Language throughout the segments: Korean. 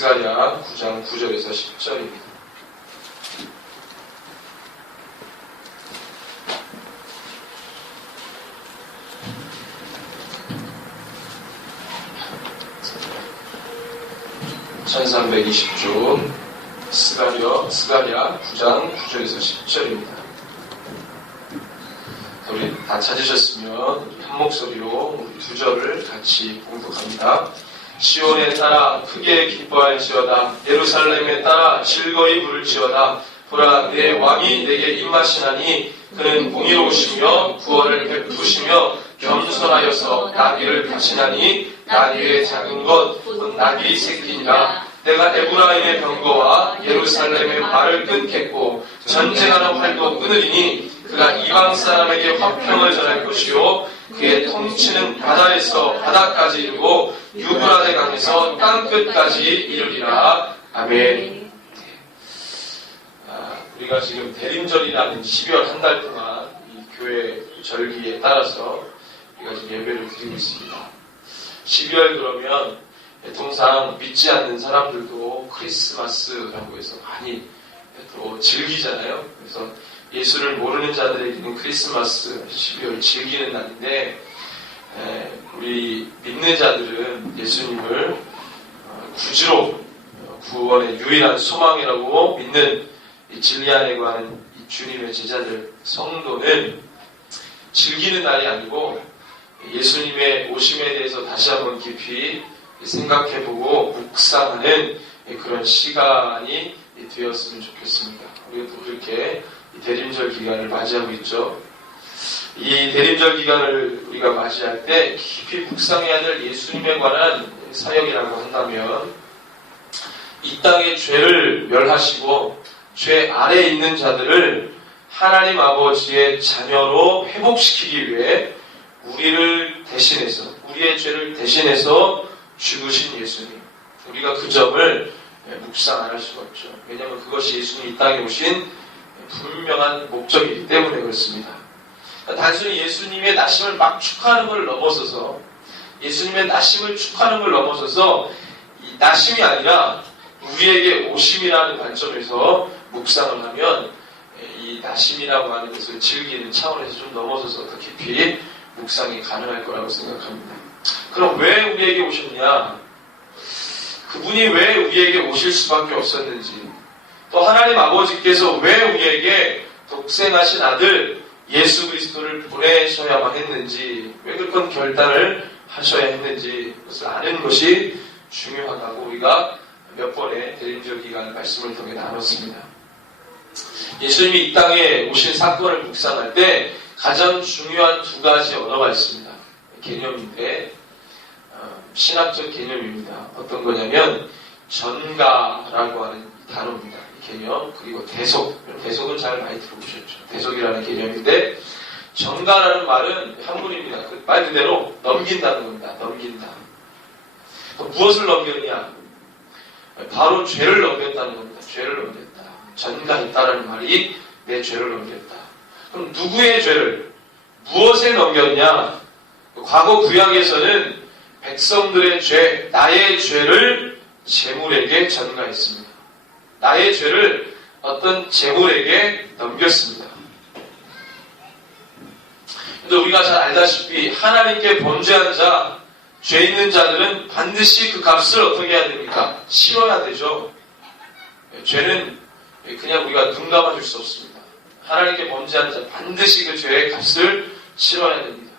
스가랴 9장 9절에서 10절입니다. (1320쪽) 스가랴 9장 9절에서 10절입니다. 우리 다 찾으셨으면 한 목소리로 우리 두 절을 같이 봉독합니다. 시온에 따라 크게 기뻐할지어다. 예루살렘에 따라 즐거이 부를지어다. 보라, 내 왕이 내게 입마시나니 그는 공의로우시며 구원을 베푸시며 겸손하여서 나귀를 타시나니 나귀의 작은 것 곧 나귀 새끼니라. 내가 에브라임의 병거와 예루살렘의 발을 끊겠고 전쟁하는 활도 끊으리니 그가 이방 사람에게 화평을 전할 것이요 그의 통치는 바다에서 바다까지 이르고 유브라데 강에서 땅끝까지 이르리라. 아멘. 우리가 지금 대림절이라는 12월 한 달 동안 이 교회 절기에 따라서 우리가 지금 예배를 드리고 있습니다. 12월 그러면 통상 믿지 않는 사람들도 크리스마스라고 해서 많이 또 즐기잖아요. 그래서 예수를 모르는 자들에게는 크리스마스 12월 즐기는 날인데, 우리 믿는 자들은 예수님을 구주로 구원의 유일한 소망이라고 믿는 이 진리 안에 거하는 이 주님의 제자들, 성도는 즐기는 날이 아니고 예수님의 오심에 대해서 다시 한번 깊이 생각해보고 묵상하는 그런 시간이 되었으면 좋겠습니다. 우리가 또 그렇게 대림절 기간을 맞이하고 있죠. 이 대림절 기간을 우리가 맞이할 때 깊이 묵상해야 될 예수님에 관한 사역이라고 한다면, 이 땅의 죄를 멸하시고 죄 아래에 있는 자들을 하나님 아버지의 자녀로 회복시키기 위해 우리를 대신해서, 우리의 죄를 대신해서 죽으신 예수님, 우리가 그 점을 묵상 안 할 수가 없죠. 왜냐하면 그것이 예수님이 이 땅에 오신 분명한 목적이기 때문에 그렇습니다. 단순히 예수님의 나심을 막 축하하는 걸 넘어서서, 예수님의 나심을 축하하는 걸 넘어서서 이 나심이 아니라 우리에게 오심이라는 관점에서 묵상을 하면 이 나심이라고 하는 것을 즐기는 차원에서 좀 넘어서서 더 깊이 묵상이 가능할 거라고 생각합니다. 그럼 왜 우리에게 오셨냐? 그분이 왜 우리에게 오실 수밖에 없었는지, 또 하나님 아버지께서 왜 우리에게 독생하신 아들 예수 그리스도를 보내셔야만 했는지, 왜 그런 결단을 하셔야 했는지, 그것을 아는 것이 중요하다고 우리가 몇 번의 대림절 기간 말씀을 통해 나눴습니다. 예수님이 이 땅에 오신 사건을 묵상할 때 가장 중요한 두 가지 언어가 있습니다. 개념인데, 신학적 개념입니다. 어떤 거냐면 전가라고 하는 단어입니다. 이 개념, 그리고 대속. 대속은 잘 많이 들어보셨죠. 대속이라는 개념인데, 전가라는 말은 한문입니다. 말 그대로 넘긴다는 겁니다. 넘긴다. 무엇을 넘겼냐? 바로 죄를 넘겼다는 겁니다. 죄를 넘겼다. 전가했다라는 말이 내 죄를 넘겼다. 그럼 누구의 죄를, 무엇에 넘겼냐? 과거 구약에서는 백성들의 죄, 나의 죄를 제물에게 전가했습니다. 나의 죄를 어떤 제물에게 넘겼습니다. 근데 우리가 잘 알다시피 하나님께 범죄한 자, 죄 있는 자들은 반드시 그 값을 어떻게 해야 됩니까? 치러야 되죠. 죄는 그냥 우리가 눈 감아줄 수 없습니다. 하나님께 범죄한 자 반드시 그 죄의 값을 치러야 됩니다.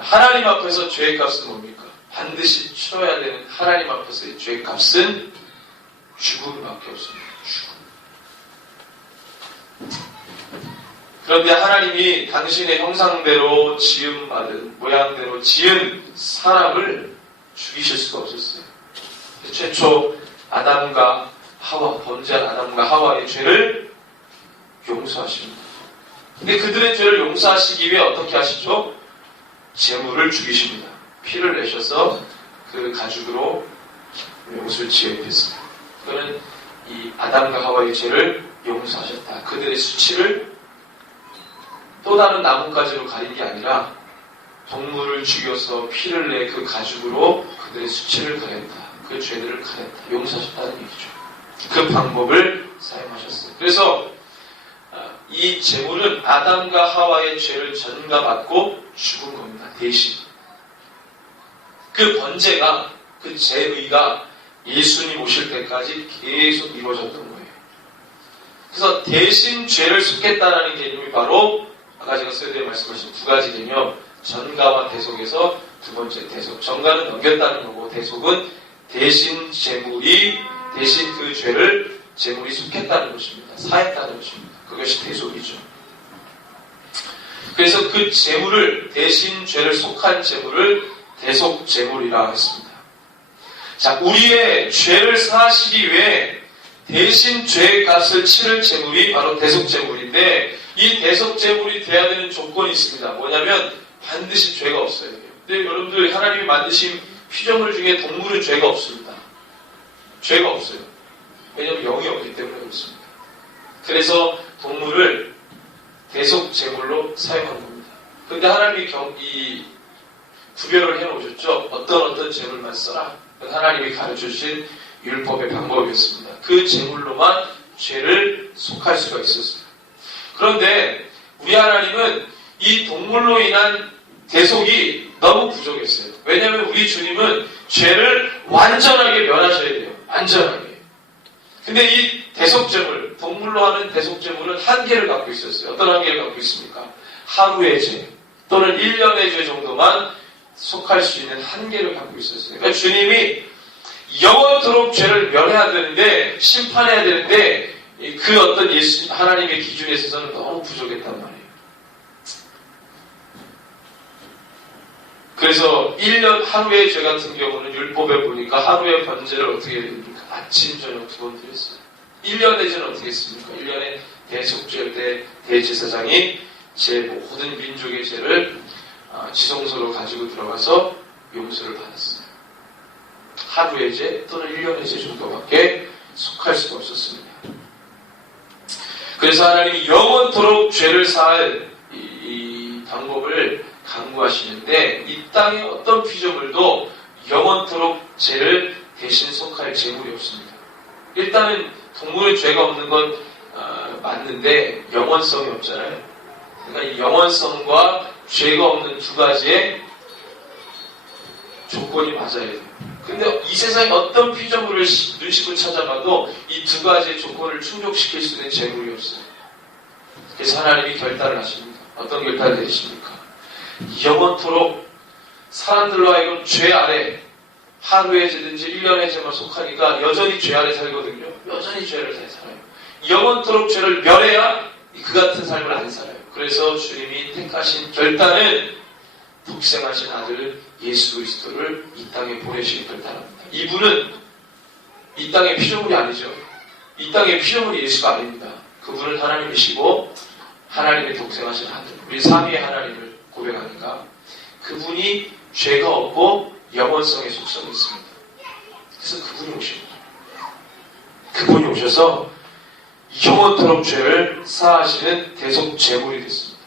하나님 앞에서 죄의 값은 뭡니까? 반드시 치러야 되는 하나님 앞에서의 죄의 값은 죽음밖에 없습니다. 죽음. 그런데 하나님이 당신의 형상대로 지음받은, 모양대로 지은 사람을 죽이실 수가 없었어요. 최초 아담과 하와, 범죄한 아담과 하와의 죄를 용서하십니다. 근데 그들의 죄를 용서하시기 위해 어떻게 하시죠? 제물을 죽이십니다. 피를 내셔서 그 가죽으로 옷을 지어 입혔습니다. 그는 이 아담과 하와의 죄를 용서하셨다. 그들의 수치를 또 다른 나뭇가지로 가린 게 아니라 동물을 죽여서 피를 내 그 가죽으로 그들의 수치를 가렸다. 그 죄들을 가렸다, 용서하셨다는 얘기죠. 그 방법을 사용하셨어요. 그래서 이 제물은 아담과 하와의 죄를 전가받고 죽은 겁니다. 대신 그 번제가, 그 제의가 예수님 오실 때까지 계속 이루어졌던 거예요. 그래서 대신 죄를 속겠다라는 개념이 바로 아까 제가 서두에 말씀하신 두 가지 개념, 전가와 대속에서 두 번째 대속. 전가는 넘겼다는 거고, 대속은 대신 제물이, 대신 그 죄를 제물이 속했다는 것입니다. 사했다는 것입니다. 그것이 대속이죠. 그래서 그 제물을, 대신 죄를 속한 제물을 대속 제물이라 했습니다. 자, 우리의 죄를 사하시기 위해 대신 죄의 값을 치를 제물이 바로 대속 제물인데, 이 대속 제물이 돼야 되는 조건이 있습니다. 뭐냐면 반드시 죄가 없어야 돼요. 근데 여러분들, 하나님이 만드신 피조물 중에 동물은 죄가 없습니다. 죄가 없어요. 왜냐하면 영이 없기 때문에 그렇습니다. 그래서 동물을 대속 제물로 사용하는 겁니다. 그런데 하나님이 구별을 해놓으셨죠. 어떤 제물만 써라. 하나님이 가르쳐주신 율법의 방법이었습니다. 그 제물로만 죄를 속할 수가 있었어요. 그런데 우리 하나님은 이 동물로 인한 대속이 너무 부족했어요. 왜냐하면 우리 주님은 죄를 완전하게 면하셔야 돼요. 완전하게. 근데 이 대속제물, 동물로 하는 대속제물은 한계를 갖고 있었어요. 어떤 한계를 갖고 있습니까? 하루의 죄 또는 1년의 죄 정도만 속할 수 있는 한계를 갖고 있었어요. 그러니까 주님이 영원토록 죄를 면해야 되는데, 심판해야 되는데, 그 어떤 하나님의 기준에 있어서는 너무 부족했단 말이에요. 그래서 1년 하루의 죄 같은 경우는 율법에 보니까 하루의 번제를 어떻게 해야 됩니까? 아침, 저녁 2번 드렸어요. 1년의 죄는 어떻게 했습니까? 1년에 대속죄 때 대제사장이 제 모든 민족의 죄를 지성소로 가지고 들어가서 용서를 받았어요. 하루의 죄 또는 1년의 죄 정도밖에 속할 수가 없었습니다. 그래서 하나님이 영원토록 죄를 사할 이 방법을 강구하시는데, 이 땅의 어떤 피조물도 영원토록 죄를 대신 속할 제물이 없습니다. 일단은 동물은 죄가 없는 건 맞는데 영원성이 없잖아요. 그러니까 이 영원성과 죄가 없는 두 가지의 조건이 맞아야 돼요. 근데 이 세상에 어떤 피조물을 눈식으로 찾아봐도 이 두 가지의 조건을 충족시킬 수 있는 제물이 없어요. 그래서 하나님이 결단을 하십니다. 어떤 결단을 내리십니까? 영원토록 사람들로 하여금 죄 아래, 하루의 죄든지 1년의 죄만 속하니까 여전히 죄 아래 살거든요. 여전히 죄를 살아요. 영원토록 죄를 면해야 그 같은 삶을 안 살아요. 그래서 주님이 택하신 결단은 독생하신 아들 예수 그리스도를 이 땅에 보내시기 결단합니다. 이분은 이 땅의 피조물이 아니죠. 이 땅의 피조물이 예수가 아닙니다. 그분은 하나님이시고 하나님의 독생하신 아들, 우리 삼위의 하나님을 고백하니까 그분이 죄가 없고 영원성의 속성이 있습니다. 그래서 그분이 오십니다. 그분이 오셔서 영원토록 죄를 사하시는 대속 제물이 됐습니다.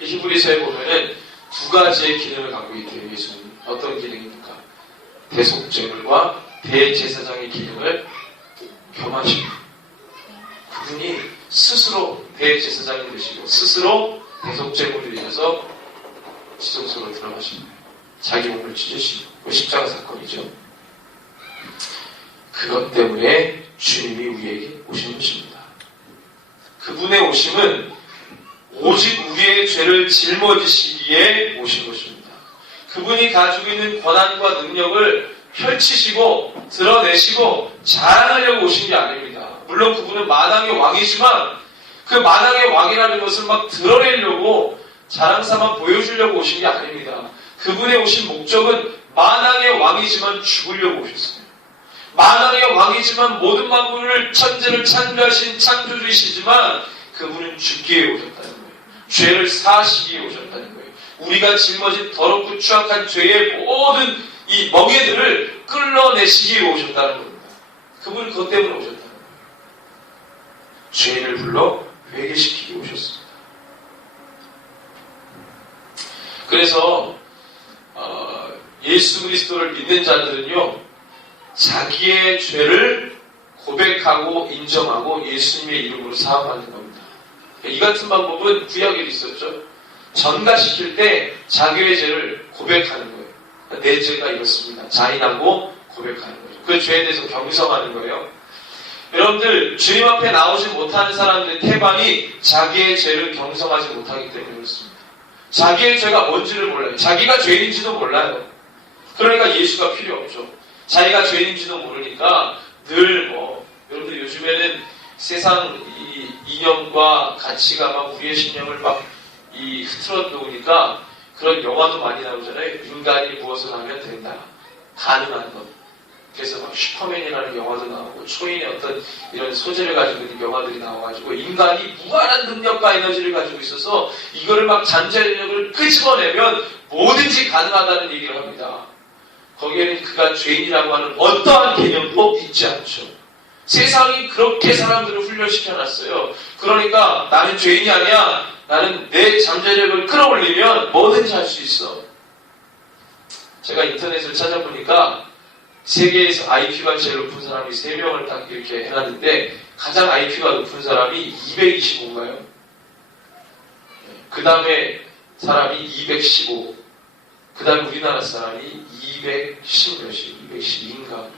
히브리서에 보면은 두 가지의 기능을 갖고 있대요, 예수님. 어떤 기능입니까? 대속 제물과 대제사장의 기능을 겸하십니다. 그분이 스스로 대제사장이 되시고 스스로 대속 제물이 되셔서 지성소로 들어가십니다. 자기 몸을 찢으시고 십자가 사건이죠. 그것 때문에 주님이 우리에게 오신 것입니다. 그분의 오심은 오직 우리의 죄를 짊어지시기에 오신 것입니다. 그분이 가지고 있는 권한과 능력을 펼치시고 드러내시고 자랑하려고 오신 게 아닙니다. 물론 그분은 만왕의 왕이지만 그 만왕의 왕이라는 것을 막 드러내려고 자랑삼아 보여주려고 오신 게 아닙니다. 그분의 오신 목적은 만왕의 왕이지만 죽으려고 오셨어요. 만왕의 왕이지만 모든 만물을 천재를 창조하신 창조주이시지만 그분은 죽기 위해 오셨다는 거예요. 죄를 사하시기 위해 오셨다는 거예요. 우리가 짊어진 더럽고 추악한 죄의 모든 이 멍에들을 끌어내시기 위해 오셨다는 겁니다. 그분은 그것 때문에 오셨다는 거예요. 죄인을 불러 회개시키기 위해 오셨습니다. 그래서 예수 그리스도를 믿는 자들은요, 자기의 죄를 고백하고 인정하고 예수님의 이름으로 사함하는 겁니다. 이 같은 방법은 구약에도 있었죠. 전가시킬 때 자기의 죄를 고백하는 거예요. 내 죄가 이렇습니다. 자인하고 고백하는 거죠. 그 죄에 대해서 경성하는 거예요. 여러분들 주님 앞에 나오지 못하는 사람들의 태반이 자기의 죄를 경성하지 못하기 때문에 그렇습니다. 자기의 죄가 뭔지를 몰라요. 자기가 죄인지도 몰라요. 그러니까 예수가 필요 없죠. 자기가 죄인지도 모르니까 늘 여러분들 요즘에는 세상 이 이념과 가치가 막 우리의 신념을 막 흐트러 놓으니까 그런 영화도 많이 나오잖아요. 인간이 무엇을 하면 된다. 가능한 것. 그래서 막 슈퍼맨이라는 영화도 나오고 초인의 어떤 이런 소재를 가지고 있는 영화들이 나와가지고 인간이 무한한 능력과 에너지를 가지고 있어서 이거를 막 잠재력을 끄집어내면 뭐든지 가능하다는 얘기를 합니다. 거기에는 그가 죄인이라고 하는 어떠한 개념도 있지 않죠. 세상이 그렇게 사람들을 훈련시켜놨어요. 그러니까 나는 죄인이 아니야. 나는 내 잠재력을 끌어올리면 뭐든지 할 수 있어. 제가 인터넷을 찾아보니까 세계에서 IQ가 제일 높은 사람이 3명을 딱 이렇게 해놨는데 가장 IQ가 높은 사람이 225인가요? 그 다음에 사람이 215. 그 다음에 우리나라 사람이 210몇이, 212인가.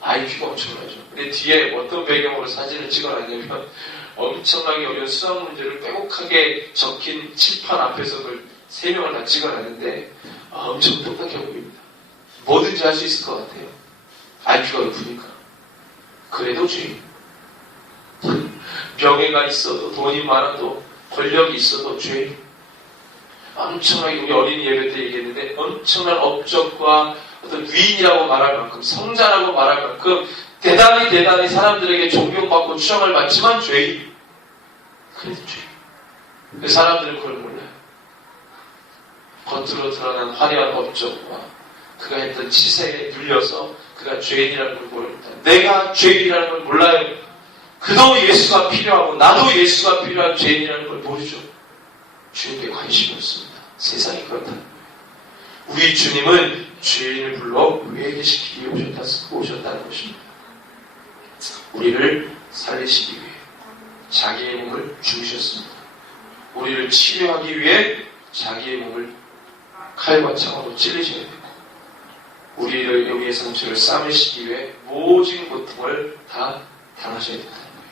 IQ가 엄청나죠. 근데 뒤에 어떤 배경으로 사진을 찍어놨냐면 엄청나게 어려운 수학 문제를 빼곡하게 적힌 칠판 앞에서 그걸 3명을 다 찍어놨는데 엄청 똑똑해 보입니다. 뭐든지 할 수 있을 것 같아요. IQ가 높으니까. 그래도 죄인. 명예가 있어도 돈이 많아도 권력이 있어도 죄인. 엄청나게 우리 어린이 예배 때 얘기했는데 엄청난 업적과 어떤 위인이라고 말할 만큼 성자라고 말할 만큼 대단히 사람들에게 존경받고 추앙을 받지만 죄인. 그래도 죄인. 사람들은 그걸 몰라요. 겉으로 드러난 화려한 업적과 그가 했던 치세에 눌려서 그가 죄인이라는 걸 모릅니다. 내가 죄인이라는 걸 몰라요. 그도 예수가 필요하고 나도 예수가 필요한 죄인이라는 걸 모르죠. 주님께 관심이 없습니다. 세상이 그렇다는 거예요. 우리 주님은 죄인을 불러 회개시키기 위해 오셨다는 것입니다. 우리를 살리시기 위해 자기의 몸을 죽이셨습니다. 우리를 치료하기 위해 자기의 몸을 칼과 창으로 찔리셔야 되고 우리를 여기의 상처를 싸매시기 위해 모진 고통을 다 당하셔야 된다는 거예요.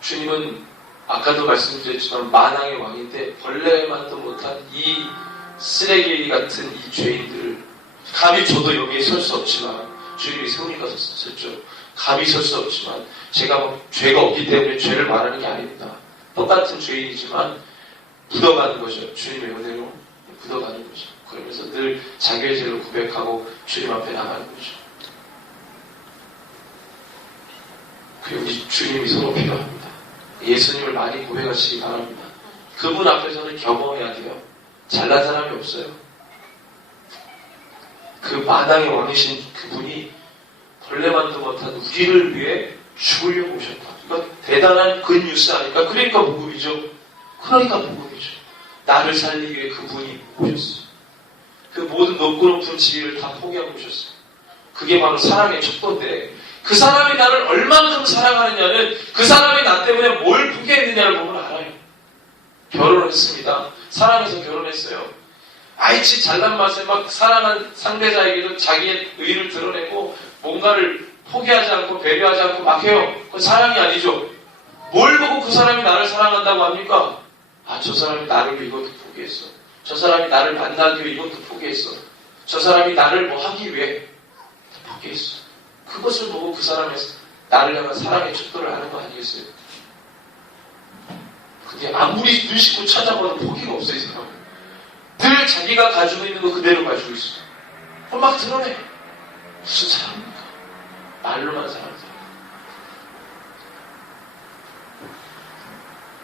주님은 아까도 말씀드렸지만 만왕의 왕인데 벌레만도 못한 이 쓰레기 같은 이 죄인들을 감히 저도 여기에 설 수 없지만 주님이 세우니까 섰죠. 감히 설 수 없지만 제가 죄가 없기 때문에 죄를 말하는 게 아닙니다. 똑같은 죄인이지만 묻어가는 거죠. 주님의 은혜로 묻어가는 거죠. 그러면서 늘 자기의 죄를 고백하고 주님 앞에 나가는 거죠. 그리고 주님이 서로 필요합니다. 예수님을 많이 고백하시기 바랍니다. 그분 앞에서는 겸허해야 돼요. 잘난 사람이 없어요. 그 만왕의 왕이신 그분이 벌레만도 못한 우리를 위해 죽으려고 오셨다. 이건 대단한 굿뉴스 아닐까? 그러니까 복음이죠. 나를 살리기 위해 그분이 오셨어요. 그 모든 높고 높은 지위를 다 포기하고 오셨어요. 그게 바로 사랑의 척도인데 그 사람이 나를 얼만큼 사랑하느냐는 그 사람이 나 때문에 뭘 포기했느냐를 보면 알아요. 결혼을 했습니다. 사랑해서 결혼했어요. 아이치 잘난 맛에 막 사랑한 상대자에게도 자기의 의를 드러내고 뭔가를 포기하지 않고 배려하지 않고 막 해요. 그건 사랑이 아니죠. 뭘 보고 그 사람이 나를 사랑한다고 합니까? 저 사람이 나를 위해 이것도 포기했어. 저 사람이 나를 만나기 위해 이것도 포기했어. 저 사람이 나를 뭐 하기 위해 포기했어. 그것을 보고 그 사람의 나를 향한 사랑의 척도를 하는 거 아니겠어요? 근데 아무리 눈 씻고 찾아봐도 포기가 없어요, 이 사람은. 늘 자기가 가지고 있는 거 그대로 가지고 있어. 막 드러내. 무슨 사람입니까? 말로만 사는 사람.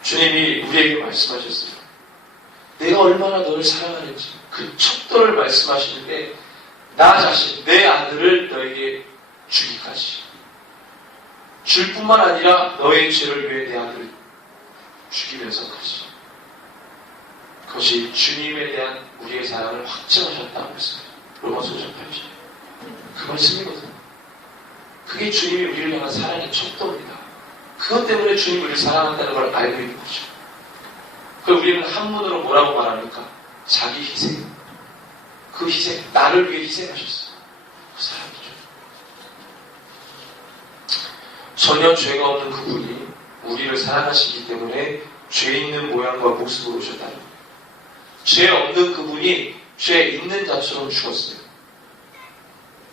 주님이 우리에게 말씀하셨어요. 내가 얼마나 너를 사랑하는지 그 척도를 말씀하시는데 나 자신, 내 아들을 너에게 주기까지. 줄 뿐만 아니라 너의 죄를 위해 내 아들을 죽이면서까지. 그것이 주님에 대한 우리의 사랑을 확증하셨다고 했습니다. 로마서 5장 8절. 그 말씀이거든요. 그게 주님이 우리를 향한 사랑의 척도입니다. 그것 때문에 주님이 우리를 사랑한다는 걸 알고 있는 거죠. 그럼 우리는 한문으로 뭐라고 말합니까? 자기 희생. 그 희생, 나를 위해 희생하셨어요. 그 사랑이죠. 전혀 죄가 없는 그분이 우리를 사랑하시기 때문에 죄 있는 모양과 모습으로 오셨다는 거예요. 죄 없는 그분이 죄 있는 자처럼 죽었어요.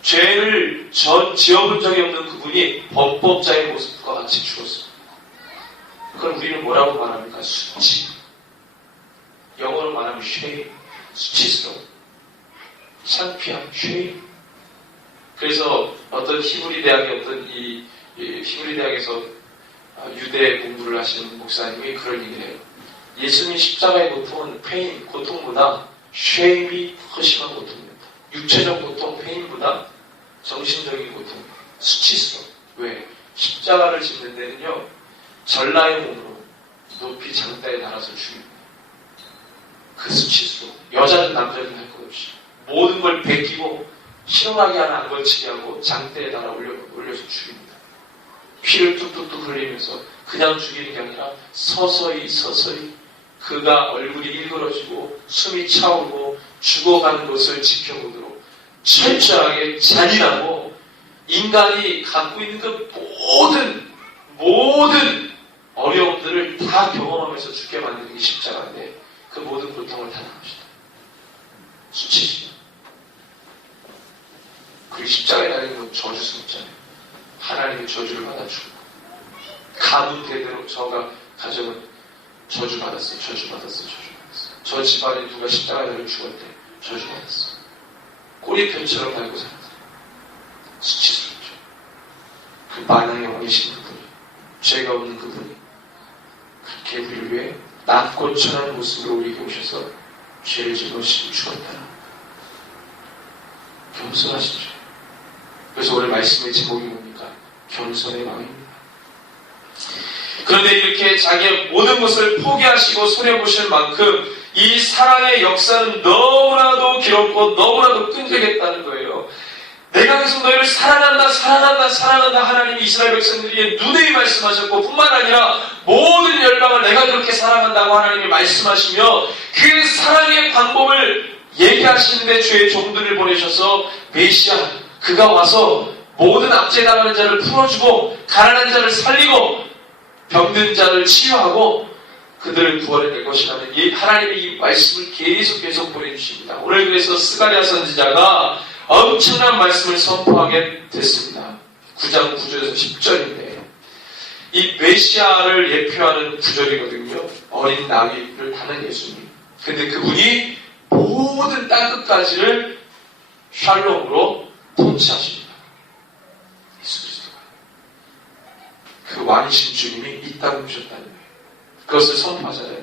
죄를 지어본 적이 없는 그분이 범법자의 모습과 같이 죽었어요. 그걸 우리는 뭐라고 말합니까? 수치. 영어로 말하면 shame. 수치스러움. 창피함, shame. 그래서 어떤 히브리 대학의 히브리 대학에서 유대 공부를 하시는 목사님이 그런 얘기를 해요. 예수님 십자가의 고통은 페인, 고통보다 shame이 더 심한 고통입니다. 육체적 고통, 페인보다 정신적인 고통, 수치스러움. 왜? 십자가를 짓는 데는요, 전라의 몸으로 높이 장대에 달아서 죽입니다. 그 수치스러움. 여자든 남자든 할 것 없이 모든 걸 베끼고 실험하게 하나 안 걸치게 하고 장대에 달아 올려서 죽입니다. 피를 뚝뚝뚝 흘리면서 그냥 죽이는 게 아니라 서서히 그가 얼굴이 일그러지고 숨이 차오르고 죽어가는 것을 지켜보도록 철저하게 잔인하고 인간이 갖고 있는 그 모든 어려움들을 다 경험하면서 죽게 만드는 게 십자가인데 그 모든 고통을 다 당하셨다. 수치심. 그리고 십자가에 달리는 건 저주스럽잖아요. 하나님의 저주를 받아 죽고 가문 대대로 저가 가정은 저주받았어요. 저 집안에 누가 십자가에 달려 죽었대. 저주받았어. 꼬리표처럼 달고 살았다. 수치스럽죠. 그 만왕의 왕이신 그분이, 죄가 없는 그분이 그렇게 우리를 위해 낫고천한 모습으로 우리에게 오셔서 죄를 짊어지고 죽었다. 겸손하시죠. 그래서 오늘 말씀의 제목이 뭡니까? 겸손의 마음입니다. 그런데 이렇게 자기의 모든 것을 포기하시고 손해보실 만큼 이 사랑의 역사는 너무나도 길었고 너무나도 끈적했다는 거예요. 내가 계속 너희를 사랑한다 하나님이 이스라엘 백성들에게 누누이 말씀하셨고 뿐만 아니라 모든 열방을 내가 그렇게 사랑한다고 하나님이 말씀하시며 그 사랑의 방법을 얘기하시는데 주의 종들을 보내셔서 메시아 그가 와서 모든 압제당하는 자를 풀어주고 가난한 자를 살리고 병든 자를 치유하고 그들을 구원해낼 것이라는 이 하나님의 이 말씀을 계속 보내주십니다. 오늘 그래서 스가랴 선지자가 엄청난 말씀을 선포하게 됐습니다. 9장 9절에서 10절인데 이 메시아를 예표하는 구절이거든요. 어린 나귀를 타는 예수님. 근데 그분이 모든 땅끝까지를 샬롬으로 통치하십니다. 예수 그리스도가. 그 왕이신 주님이 이 땅에 오셨다는 거예요. 그것을 선포하잖아요.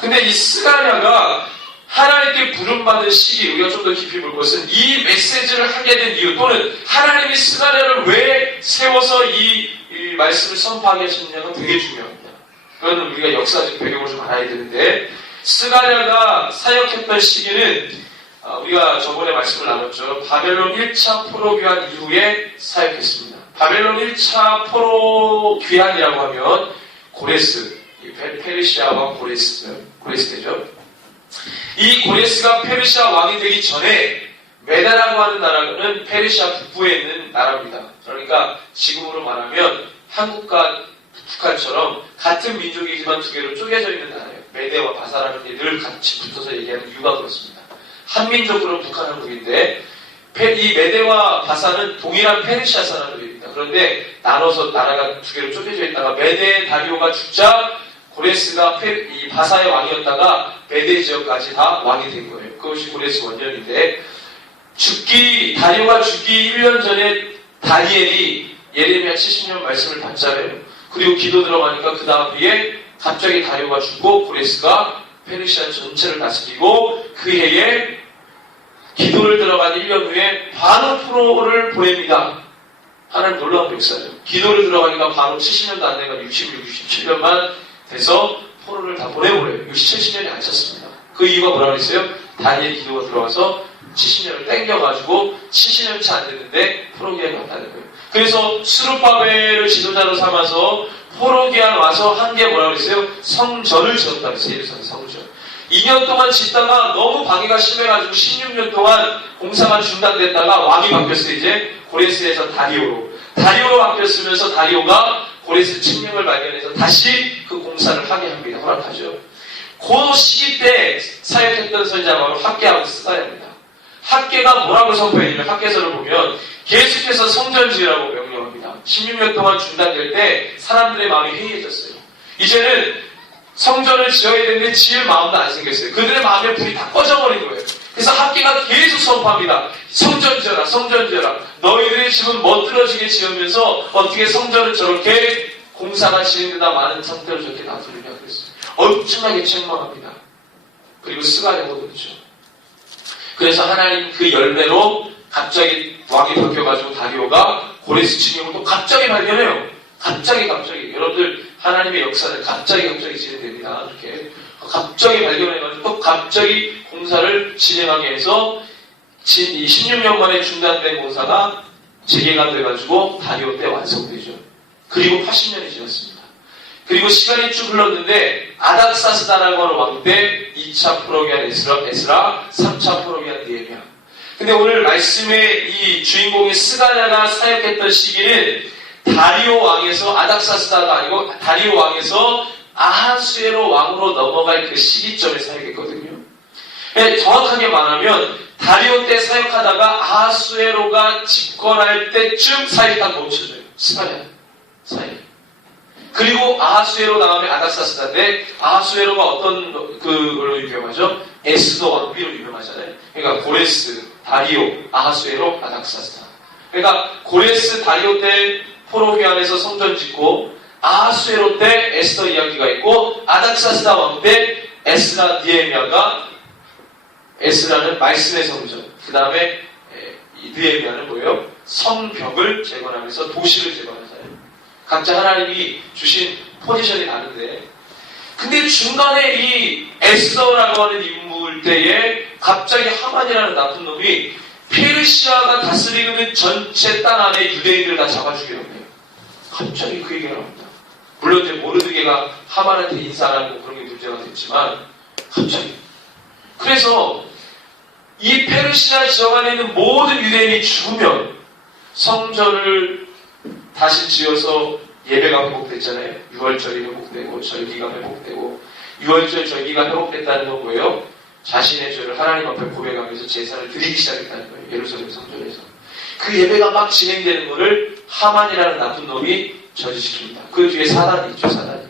근데 이 스가랴가 하나님께 부름받은 시기, 우리가 좀 더 깊이 볼 것은 이 메시지를 하게 된 이유 또는 하나님이 스가랴를 왜 세워서 이 말씀을 선포하게 하셨느냐가 되게 중요합니다. 그거는 우리가 역사적 배경을 좀 알아야 되는데 스가랴가 사역했던 시기는 우리가 저번에 말씀을 나눴죠. 바벨론 1차 포로 귀환 이후에 사역했습니다. 바벨론 1차 포로 귀환이라고 하면 고레스, 페르시아 왕 고레스되죠. 이 고레스가 페르시아 왕이 되기 전에 메다라고 하는 나라는 페르시아 북부에 있는 나라입니다. 그러니까 지금으로 말하면 한국과 북한처럼 같은 민족이지만 두 개로 쪼개져 있는 나라예요. 메대와 바사라는 게 늘 같이 붙어서 얘기하는 이유가 그렇습니다. 한민족으로는 북한 한국인데 이 메대와 바사는 동일한 페르시아 사람들입니다. 그런데 나눠서 나라가 두 개로 쪼개져 있다가 메대 다리오가 죽자 고레스가 이 바사의 왕이었다가 메대 지역까지 다 왕이 된 거예요. 그것이 고레스 원년인데 다리오가 죽기 1년 전에 다니엘이 예레미야 70년 말씀을 받잖아요. 그리고 기도 들어가니까 그 다음 뒤에 갑자기 다리오가 죽고 고레스가 페르시아 전체를 다스리고 그 해에 기도를 들어간 1년 후에 바로 포로를 보냅니다. 하나님 놀라운 역사죠. 기도를 들어가니까 바로 70년도 안 돼가 66, 67년만 돼서 포로를 다 보내버려요. 60, 70년이 안 찼습니다. 그 이유가 뭐라고 했어요? 다니엘 기도가 들어가서 70년을 땡겨가지고 70년 채 안 됐는데 포로기한이 왔다는 거예요. 그래서 스룹바벨을 지도자로 삼아서 포로기한 와서 한 게 뭐라고 그랬어요? 성전을 지었다고 했어요. 예루살렘 성전. 2년 동안 짓다가 너무 방해가 심해가지고 16년 동안 공사가 중단됐다가 왕이 바뀌었어요. 이제 고레스에서 다리오로 바뀌었으면서 다리오가 고레스 칙령을 발견해서 다시 그 공사를 하게 합니다. 허락하죠. 그 시기 때 사역했던 선지자가 바로 학개하고 스가랴입니다. 학개가 뭐라고 선포했냐면 학개서를 보면 계속해서 성전 지으라고 명령합니다. 16년 동안 중단될 때 사람들의 마음이 해이해졌어요. 이제는 성전을 지어야 되는데 지을 마음도 안 생겼어요. 그들의 마음에 불이 다 꺼져버린 거예요. 그래서 학개가 계속 선포합니다. 성전 지어라, 성전 지어라. 너희들이 지금 멋들어지게 지으면서 어떻게 성전을 저렇게 공사가 진행되다 많은 상태로 저렇게 놔두느냐 그랬어요. 엄청나게 책망합니다. 그리고 스가랴도 그렇죠. 그래서 하나님 그 열매로 갑자기 왕이 바뀌어가지고 다리오가 고레스 칙령을 또 갑자기 발견해요. 갑자기 여러분들 하나님의 역사는 갑자기 진행됩니다. 이렇게 갑자기 발견해가지고 또 갑자기 공사를 진행하게 해서 16년 만에 중단된 공사가 재개가 돼가지고 다리오 때 완성되죠. 그리고 80년이 지났습니다. 그리고 시간이 쭉 흘렀는데 아닥사스다라고 하는 왕 때 2차 포로기한 에스라, 3차 포로기한 느헤미야. 근데 오늘 말씀의 이 주인공인 스가랴가 사역했던 시기는 다리오 왕에서 아닥사스다가 아니고 다리오 왕에서 아하수에로 왕으로 넘어갈 그 시기점에 사역했거든요. 정확하게 말하면 다리오 때 사역하다가 아하수에로가 집권할 때쯤 사역이 딱 멈춰져요. 스가랴 사역. 그리고 아하수에로 다음에 아닥사스다인데 아하수에로가 어떤 그걸로 유명하죠? 에스더 왕비로 유명하잖아요. 그러니까 고레스, 다리오, 아하수에로, 아닥사스다. 그러니까 고레스, 다리오 때 포로기안에서 성전 짓고 아하수에로 때 에스더 이야기가 있고 아닥사스다 왕 때 에스라 느헤미야가 에스라는 말씀의 성전, 그 다음에 느헤미야는 뭐예요? 성벽을 재건하면서 도시를 재건하잖아요. 각자 하나님이 주신 포지션이 다른데 근데 중간에 이 에스더라고 하는 인물 때에 갑자기 하만이라는 나쁜 놈이 페르시아가 다스리는 전체 땅 안에 유대인들 다 잡아주기로 해요. 갑자기 그 얘기가 나옵니다. 물론 이제 모르드게가 하만한테 인사하고 그런 게 문제가 됐지만 갑자기 그래서 이 페르시아 지역 안에 있는 모든 유대인이 죽으면 성전을 다시 지어서 예배가 회복됐잖아요. 6월절이 회복되고 절기가 회복되고 6월절 절기가 회복됐다는 건 뭐예요? 자신의 죄를 하나님 앞에 고백하면서 제사를 드리기 시작했다는 거예요. 예루살렘 성전에서. 그 예배가 막 진행되는 거를 하만이라는 나쁜 놈이 저지시킵니다. 그 뒤에 사단이 있죠. 사단이.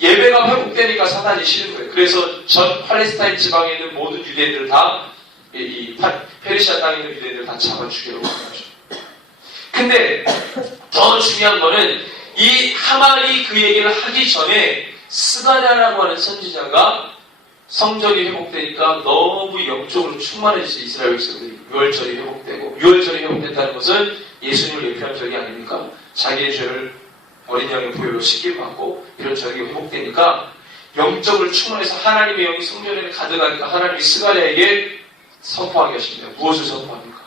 예배가 회복되니까 사단이 싫은 거예요. 그래서 전 팔레스타인 지방에 있는 모든 유대인들을 다 이 페르시아 땅에 있는 유대인들을 다 잡아 죽이려고 하는 거죠. 근데 더 중요한 거는 이 하만이 그 얘기를 하기 전에 스가랴라고 하는 선지자가 성전이 회복되니까 너무 영적으로 충만해졌어요. 이스라엘 백성들이. 6월절이 회복되고 6월절이 회복됐다는 것은 예수님을 예표한 절기 아닙니까? 자기의 죄를 어린 양의 보혈로 씻김받고 이런 절기가 회복되니까 영적으로 충만해서 하나님의 영이 성전에 가득하니까 하나님이 스가랴에게 선포하게 하십니다. 무엇을 선포합니까?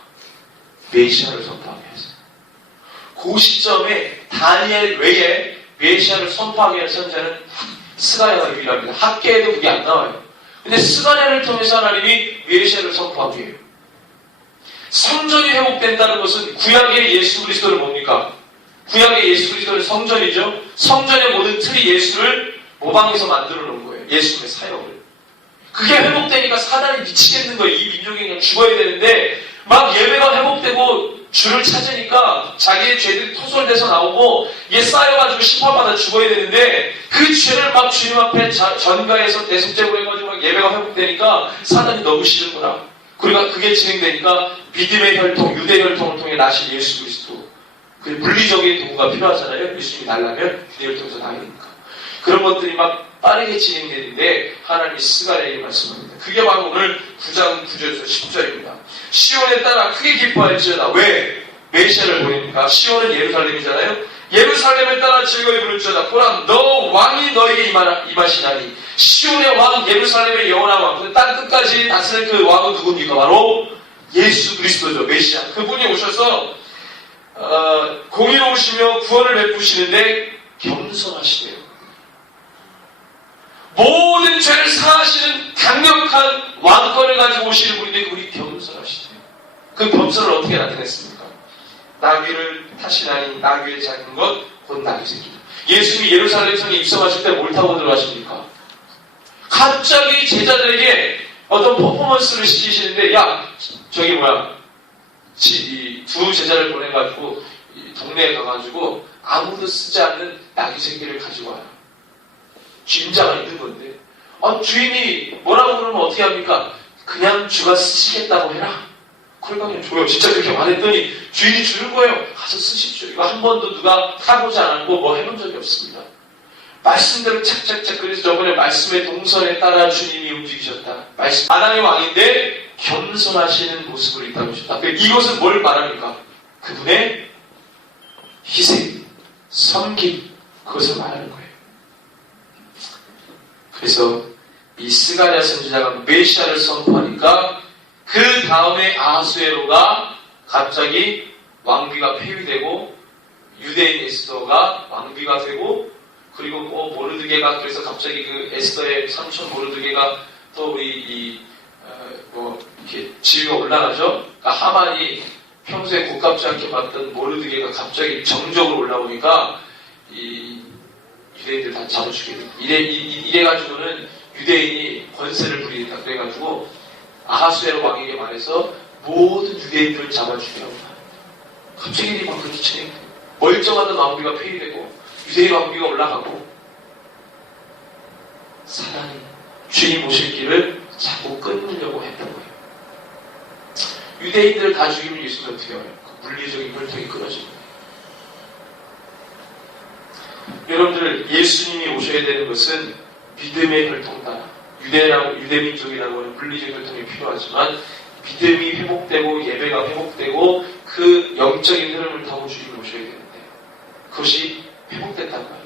메시아를 선포하게 하세요. 그 시점에 다니엘 외에 메시아를 선포하게 하는 선자는 스가랴가 유일합니다. 학계에도 그게 안 나와요. 근데 스가랴를 통해서 하나님이 메시아를 선포하게 해요. 성전이 회복된다는 것은 구약의 예수 그리스도는 뭡니까? 구약의 예수 그리스도는 성전이죠. 성전의 모든 틀이 예수를 모방해서 만들어 놓은 거예요. 예수님의 사역을. 그게 회복되니까 사단이 미치겠는 거예요. 이 민족이 그냥 죽어야 되는데 막 예배가 회복되고 주를 찾으니까 자기의 죄들이 토설돼서 나오고 얘 쌓여가지고 심판받아 죽어야 되는데 그 죄를 막 주님 앞에 전가해서 대속제고 해가지고 막 예배가 회복되니까 사단이 너무 싫은구나. 그러니까 그게 진행되니까 믿음의 혈통, 유대 혈통을 통해 나신 예수 그리스도 그 물리적인 도구가 필요하잖아요. 예수님이 날라면 유대 혈통에서 나야 되니까 그런 것들이 막 빠르게 진행되는데 하나님이 스가랴에게 말씀합니다. 그게 바로 오늘 9장 9절에서 10절입니다. 시온에 따라 크게 기뻐할지어다. 왜? 메시아를 보냅니까? 시온은 예루살렘이잖아요. 예루살렘에 따라 즐거이 부를지어다. 보라 너 왕이 너에게 임하시나니 시온의 왕 예루살렘의 영원한 왕. 땅 끝까지 다스릴 그 왕은 누굽니까? 바로 예수 그리스도죠. 메시아. 그분이 오셔서 공의로우시며 구원을 베푸시는데 겸손하시대요. 모든 죄를 사하시는 강력한 왕권을 가지고 오시는 분인데 그분이 겸손하시대요. 그 겸손을 어떻게 나타냈습니까? 나귀를 타시나니 나귀의 작은 것 곧 나귀 새끼다. 예수님이 예루살렘 성에 입성하실 때 뭘 타고 들어가십니까? 갑자기 제자들에게 어떤 퍼포먼스를 시키시는데, 야, 저기 뭐야, 이 두 제자를 보내가지고 동네에 가가지고 아무도 쓰지 않는 나귀 새끼를 가지고 와요. 주인자가 있는 건데, 주인이 뭐라고 그러면 어떻게 합니까? 그냥 주가 쓰시겠다고 해라. 그러니까 그냥 줘요. 진짜 그렇게 말했더니 주인이 주는 거예요. 가서 쓰십시오. 이거 한 번도 누가 타보지 않았고 뭐 해본 적이 없습니다. 말씀대로 착착착. 그래서 저번에 말씀의 동선에 따라 주님이 움직이셨다. 말씀 하나님의 왕인데 겸손하시는 모습을 있다고 하셨다. 이것은 뭘 말합니까? 그분의 희생, 섬김, 그것을 말하는 거예요. 그래서 이 스가랴 선지자가 메시아를 선포하니까 그 다음에 아하수에로가 갑자기 왕비가 폐위되고 유대인 에스더가 왕비가 되고 그리고 모르드게가 그래서 갑자기 그 에스더의 삼촌 모르드게가 또 우리 이렇게 지위가 올라가죠. 그러니까 하만이 평소에 고깝지 않게 봤던 모르드게가 갑자기 정적으로 올라오니까 이 유대인들 다 잡아주게 돼요. 이래가지고는 유대인이 권세를 부리겠다. 그래가지고 아하수에로 왕에게 말해서 모든 유대인들을 잡아주게 합니다. 갑자기 막 그렇게 진행돼요. 멀쩡하던 왕비가 폐위되고 유대인 왕비가 올라가고 사단이 주님 오실 길을 자꾸 끊으려고 했던 거예요. 유대인들을 다 죽이면 예수는 어떻게 해요? 그 물리적인 혈통이 끊어지는 거예요. 여러분들 예수님이 오셔야 되는 것은 믿음의 혈통 따라 유대민족이라고 하는 물리적 혈통이 필요하지만 믿음이 회복되고 예배가 회복되고 그 영적인 흐름을 타고 주님이 오셔야 되는데 그것이 회복됐단 말이에요.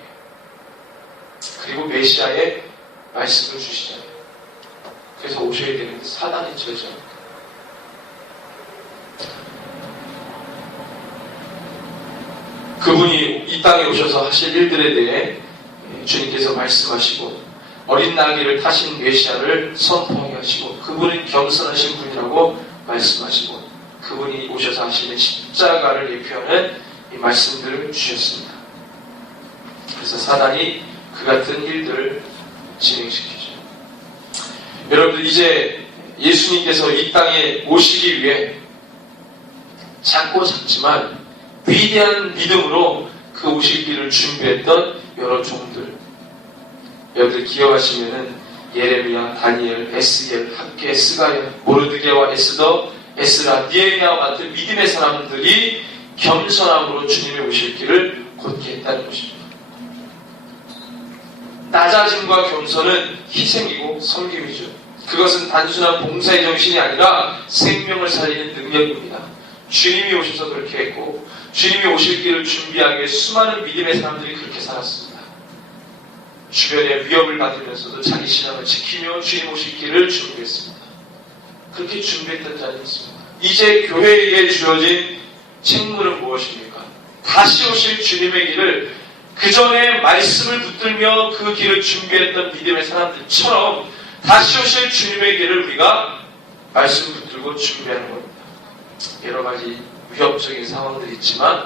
그리고 메시아의 말씀을 주시잖아요. 그래서 오셔야 되는데 사단이 저지합니다. 그분이 이 땅에 오셔서 하실 일들에 대해 주님께서 말씀하시고 어린 나귀를 타신 메시아를 선포하게 하시고 그분은 겸손하신 분이라고 말씀하시고 그분이 오셔서 하시는 십자가를 예표하는 이 말씀들을 주셨습니다. 그래서 사단이 그 같은 일들을 진행시키죠. 여러분들 이제 예수님께서 이 땅에 오시기 위해 작고 작지만 위대한 믿음으로 그 오실 길을 준비했던 여러 종들 여러분들 기억하시면은 예레미야, 다니엘, 에스겔, 학개, 스가랴, 모르드게와 에스더, 에스라, 니에미아와 같은 믿음의 사람들이 겸손함으로 주님의 오실 길을 곧게 했다는 것입니다. 낮아짐과 겸손은 희생이고 섬김이죠. 그것은 단순한 봉사의 정신이 아니라 생명을 살리는 능력입니다. 주님이 오셔서 그렇게 했고 주님이 오실 길을 준비하기 위해 수많은 믿음의 사람들이 그렇게 살았습니다. 주변의 위협을 받으면서도 자기 신앙을 지키며 주님 오실 길을 준비했습니다. 그렇게 준비했던 자는 있습니다. 이제 교회에 주어진 책무는 무엇입니까? 다시 오실 주님의 길을 그 전에 말씀을 붙들며 그 길을 준비했던 믿음의 사람들처럼 다시 오실 주님의 길을 우리가 말씀 붙들고 준비하는 겁니다. 여러 가지 위협적인 상황들이 있지만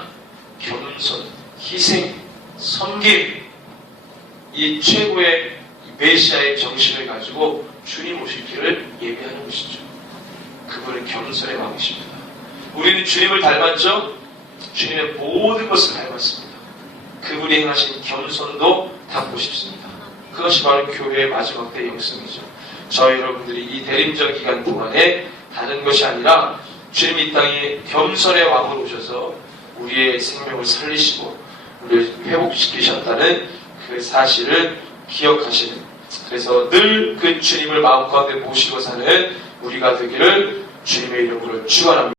겸손, 희생, 섬김 이 최고의 메시아의 정신을 가지고 주님 오실 길을 예비하는 것이죠. 그분은 겸손의 왕이십니다. 우리는 주님을 닮았죠? 주님의 모든 것을 닮았습니다. 그분이 행하신 겸손도 닮고 싶습니다. 그것이 바로 교회의 마지막 때의 영성이죠. 저희 여러분들이 이 대림절 기간 동안에 다른 것이 아니라 주님 이 땅에 겸손의 왕으로 오셔서 우리의 생명을 살리시고 우리를 회복시키셨다는 그 사실을 기억하시는, 그래서 늘 그 주님을 마음 가운데 모시고 사는 우리가 되기를 주님의 이름으로 축원합니다.